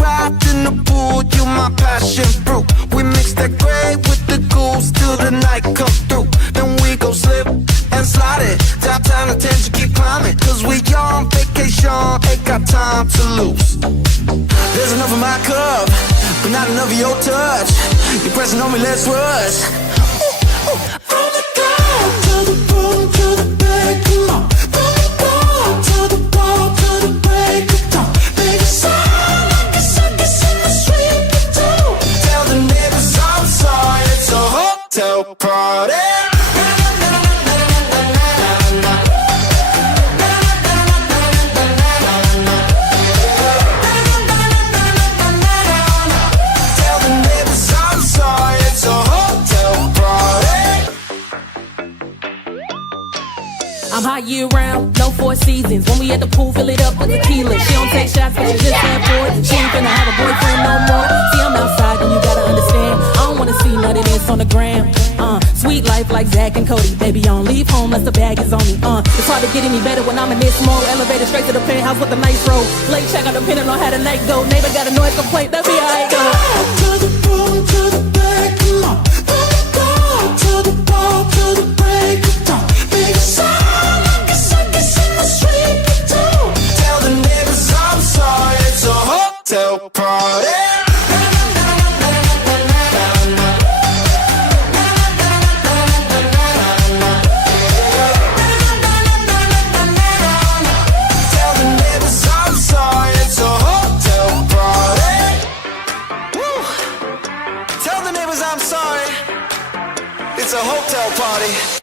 wrapped in the pool, you my passion fruit. We mix that gray with the goose till the night come through. Then we go slip and slide it. Downtown attention keep climbing. Cause we on vacation, ain't got time to lose. There's enough of my cup, but not enough of your touch. You're pressing on me, let's rush. From the ground to the boom to the bed, come on. From the ball to the ball to the break of dawn. Baby, sound like a circus in the street for two. Tell the neighbors I'm sorry, it's a hotel party. I'm hot year round, no 4 seasons. When we at the pool, fill it up with tequila. She don't take shots, but she just had 4. She ain't finna have a boyfriend no more. See, I'm outside, and you gotta understand. I don't wanna see none of this on the gram. Sweet life like Zach and Cody. Baby, I don't leave home unless the bag is on me. It's hard to get any better when I'm in this mode. Elevated straight to the penthouse with a nice road. Late check out depending on how the night go. Neighbor got a noise complaint, that's how I go. To the boom, to the back, come on. From the ball to the ball to the break of dawn. Baby, sound like a circus in the street for two. Tell the neighbors I'm sorry, it's a hotel party. Tell the neighbors I'm sorry, it's a hotel party. Woo. Tell the neighbors I'm sorry, it's a hotel party.